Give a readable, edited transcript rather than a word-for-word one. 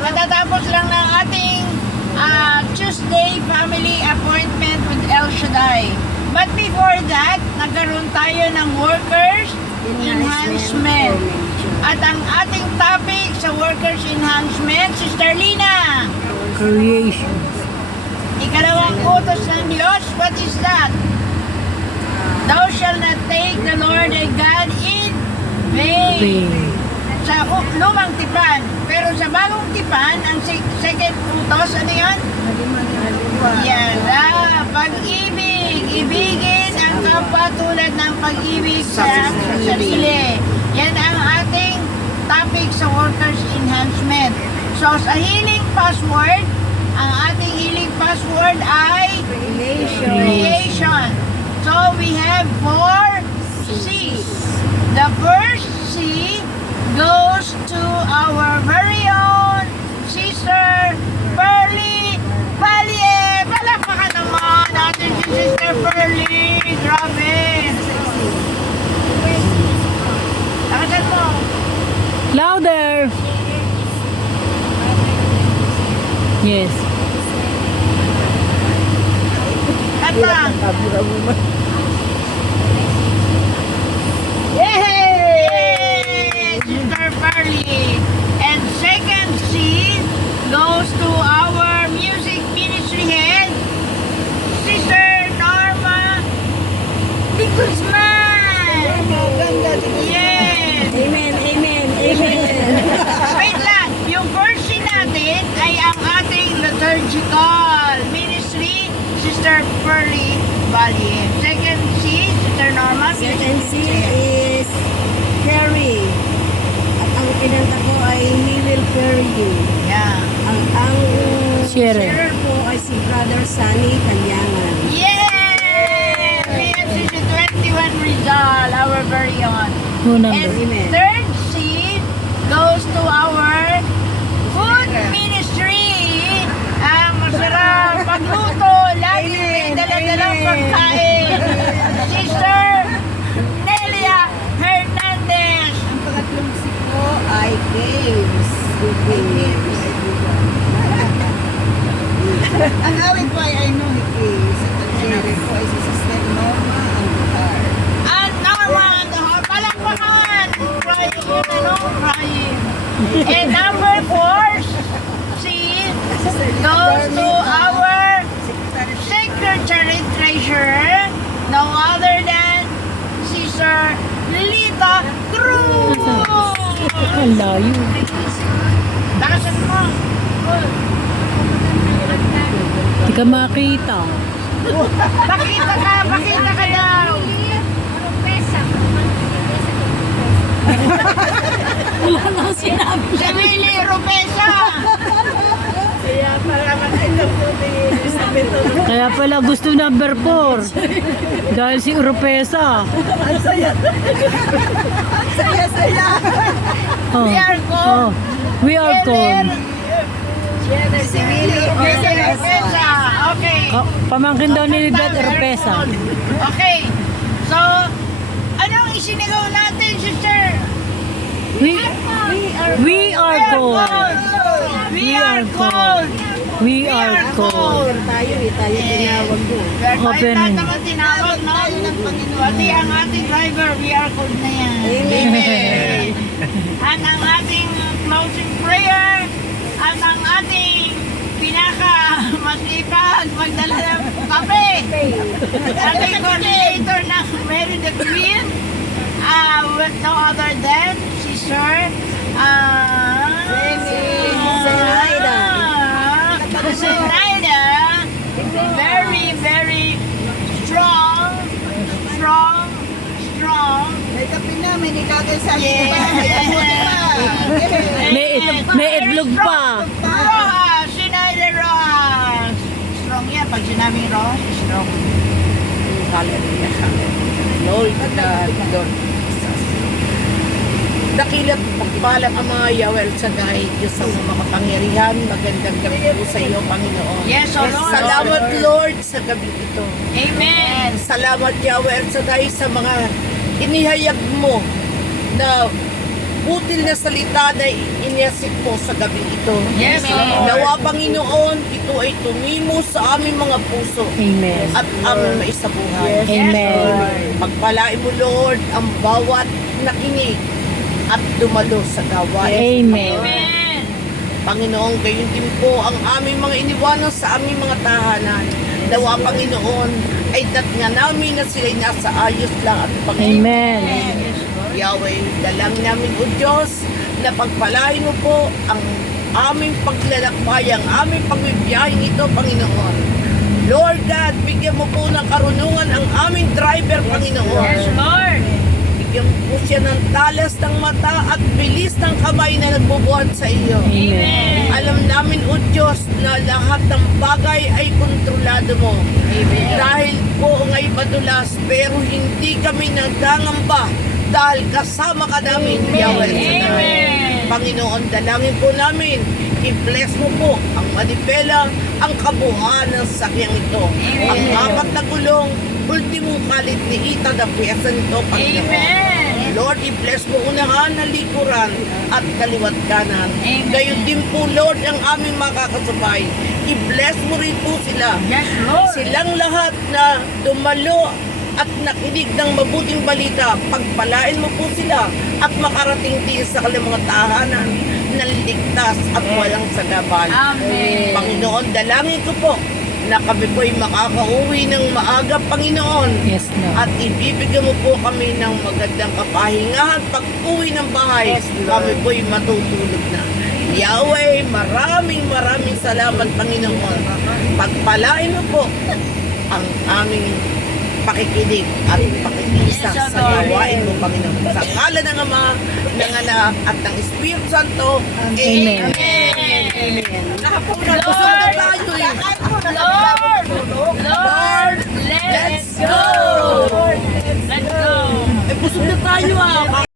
Matatapos lang ng ating Tuesday family appointment with El Shaddai. But before that, nagkaroon tayo ng workers enhancement. At ang ating topic sa workers enhancement, Sister Lina. Creation. Ikalawang utos ng Diyos, what is that? Thou shalt not take the Lord thy God in vain. Sa lumang tipan. Pero sa bagong tipan, ang second utos, ano yun? Yan, pag-ibig. Ibigin ang kapwa tulad ng pag-ibig sa ating sarili. Yan ang ating topic sa workers enhancement. So sa healing password, ang ating healing password ay creation. So we have 4 C's. The first C goes to our very own Sister Pearly Balye. Palakpakan naman natin si Sister Pearly. Grabe. Lakasan mo. Louder! Yes. Kata. Yay! Sister Pearly. And second C goes to our music ministry head, Sister Norma Di Guzman. Yes. Amen, amen, amen. Wait lang. Yung first C natin ay ang ating liturgical ministry, Sister Pearly Balye. Second C, Sister Norma. Second C is carry. At ang pinanta ko ay He will carry you. Yeah. Ang Sharer. sharer po ay si Brother Sunny Kanyangan. Yay! PFCC 21 Rizal, our very own. Who And number? Amen. third seed goes to our food ministry. Ang masarap pagluto, lagi may dala-dalang pagkain. Sister Nelia Hernandez. Ang pangatlong C po ay games. Games. Ang awit po ay I know he is. At ang sharer po ay si Sister Norma Angular. And Norma, palakpakan. Crying, crying. And number 4, seed goes to our secretary treasurer, no other than Sister Lita Cruz. Ang layo. Lakasan mo. Hindi ka makita. Pakita ka daw. Wala na sinabi. Si Willie Rupesa. Kaya para matay po Kaya pala gusto number 4. Dahil si Europesa. Ang saya. Saya. Oh. We are called. Oh. We are called. Si Willie Rupesa. Okay. Oh, pamangkin daw ni Beth Europesa. Okay. So, anong isinigaw natin, sister? We are called. We are called. We are called. tayo tinawag mo. Open. Tayo naman tinawag, no? Pati ang ating driver, we are called na yan. Amen. At ang ating closing prayer, at ang ating pinaka-masipag magdala ng kape. Ating coordinator ng Mary the Queen, with no other than Sister Zenaida. Very, very strong. May kape na, may nikagay sa May itlog pa. Rojas, Zenaida Rojas. Strong yan. Pag sinabing Rojas, strong. Hallelujah. Glory to God. Lord Jesus. Dakilat pagpalang ang mga Yahweh sa dahil Diyos ang mga makapangyarihan. Magandang gabi po sa iyo, Panginoon. Yes, O Lord. Salamat, Lord, sa gabi ito. Amen. Salamat, Yahweh, sa dahil sa mga inihayag mo na butil na salita na Inesip po sa gabi ito. Yes, Lord. Nawa, Panginoon, ito ay tumimo sa aming mga puso Amen. at aming maisabuhay. Amen. Pagpalain mo, Lord, ang bawat nakinig at dumalo sa gawain. Amen. Amen. Panginoon, gayon din po ang aming mga iniwanan sa aming mga tahanan. Nawa, Panginoon, ay datnya namin na sila'y nasa ayos lang at Panginoon. Amen. Yahweh, dalang namin, O Diyos, na pagpalain mo po ang aming paglalakbay, ang aming pagbibiyahing ito, Panginoon. Lord God, bigyan mo po ng karunungan ang aming driver, Panginoon. Yes, Lord. Bigyan mo po siya ng talas ng mata at bilis ng kamay na nagbubuhat sa iyo. Amen. Alam namin, O Diyos, na lahat ng bagay ay kontrolado mo. Dahil po ngay madulas, pero hindi kami nagdangamba dahil kasama ka namin, Yahweh. Amen. Panginoon, dalangin po namin, i-bless mo po ang manipela, ang kabuuan ng sakyang ito. Ang apat na gulong, ultimong kalit ni Ita na piyesa nito, Panginoon. Amen. Lord, i-bless mo unahan na likuran at kaliwat kanan. Amen. Gayon din po, Lord, ang aming makakasabay. I-bless mo rin po sila. Yes, Lord. Silang lahat na dumalo at nakinig ng mabuting balita, pagpalain mo po sila at makarating din sa kanilang mga tahanan ng ligtas at walang sagabal. Amen. Panginoon, dalangin ko po na kami po'y makakauwi ng maaga, Panginoon. Yes, Lord. At ibibigyan mo po kami ng magandang kapahingahan pag uwi ng bahay. Kami po'y matutulog na. Yahweh, maraming salamat, Panginoon. Pagpalain mo po ang aming pakikinig at pakikisa Yes, sa Lord. gawain mo, Panginoon. Sa ngala ng Ama, ng Anak, at ng Espiritu Santo. Amen. Amen. Busog na tayo eh. Lord. Lord. Let's go. Let's go. Eh, busog na tayo ah.